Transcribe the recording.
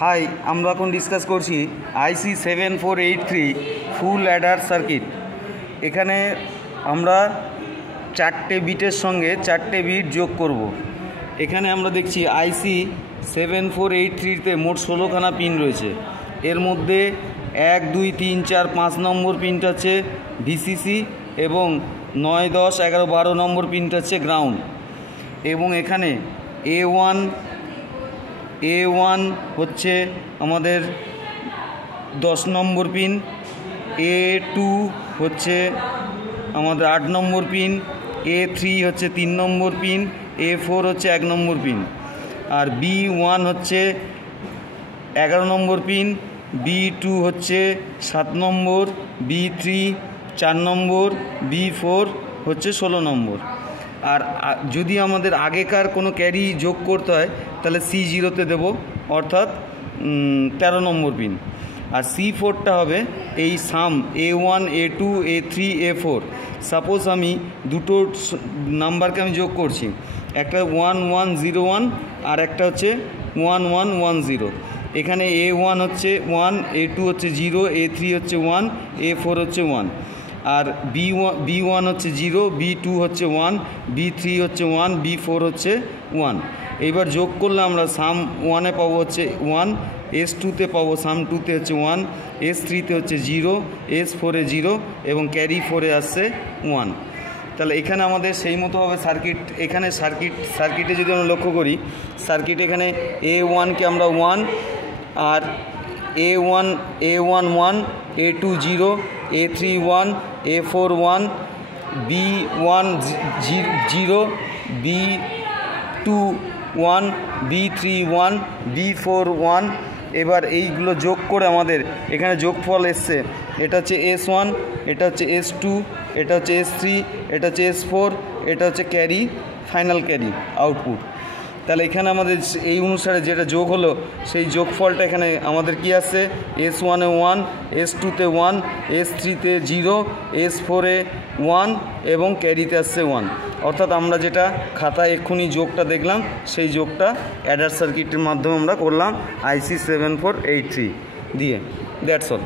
High, আমরা এখন discuss করছি আইসি 7483 ফুল অ্যাডার সার্কিট। এখানে আমরা 4টে বিটের সঙ্গে 4টে বিট যোগ করব। এখানে আমরা দেখছি আইসি 7483-তে মোট 16খানা পিন রয়েছে। এর মধ্যে 1, 2, 3, 4, 5 নম্বর পিনটা হচ্ছে ভিসিসি এবং 9, 10, 11, 12 নম্বর পিনটা হচ্ছে গ্রাউন্ড। এবং এখানে A1 হচ্ছে আমাদের 10 নম্বর পিন, A2 হচ্ছে আমাদের 8 নম্বর পিন, A3 হচ্ছে 3 নম্বর পিন, A4 হচ্ছে 1 নম্বর পিন, আর B1 হচ্ছে 11 নম্বর পিন, B2 হচ্ছে 7 নম্বর, B3 4 নম্বর, B4 হচ্ছে 16 নম্বর। আর যদি আমাদের আগেকার কোনো ক্যারি যোগ করতে হয় তাহলে C0-তে দেব, অর্থাৎ 13 নম্বর পিন। আর C4টা হবে এই সাম A1, A2, A3, A4। Suppose আমি দুটো নাম্বারকে আমি যোগ করছি, একটা 1101 আর একটা হচ্ছে 1110। এখানে A1 হচ্ছে 1, A2 হচ্ছে 0, A3 হচ্ছে 1, A4 হচ্ছে 1। আর B1 হচ্ছে 0, B2 হচ্ছে 1, B3 হচ্ছে 1, B4 হচ্ছে 1। এইবার যোগ করলে আমরা সাম 1-এ পাবো হচ্ছে 1, S2-তে পাবো সাম 2-তে হচ্ছে 1, S3-তে হচ্ছে 0, S4-এ 0 এবং ক্যারি 4-এ আসছে 1। তাহলে এখানে আমাদের সেই মতোভাবে সার্কিট, এখানে সার্কিটে যদি আমরা লক্ষ্য করি, সার্কিট এখানে A1-কে আমরা 1, আর A1 1, A2 0, A3 1, A4 1, B1 0, B2 1, B3 1, B4 1। এবার এইগুলো যোগ করে আমাদের এখানে যোগফল এসছে, এটা হচ্ছে S1, এটা হচ্ছে S2, এটা হচ্ছে S3, এটা হচ্ছে S4, এটা হচ্ছে ক্যারি, ফাইনাল ক্যারি আউটপুট। তাহলে এখানে আমাদের এই অনুসারে যেটা যোগ হলো সেই যোগফলটা এখানে আমাদের কি আসছে, S1-এ 1, S2-তে 1, S3-তে 0, S4-এ 1 এবং ক্যারিতে আসছে 1। অর্থাৎ আমরা যেটা খাতায় এক্ষুনি যোগটা দেখলাম সেই যোগটা অ্যাডার সার্কিটের মাধ্যমে আমরা করলাম আইসি 7483 দিয়ে। That's all.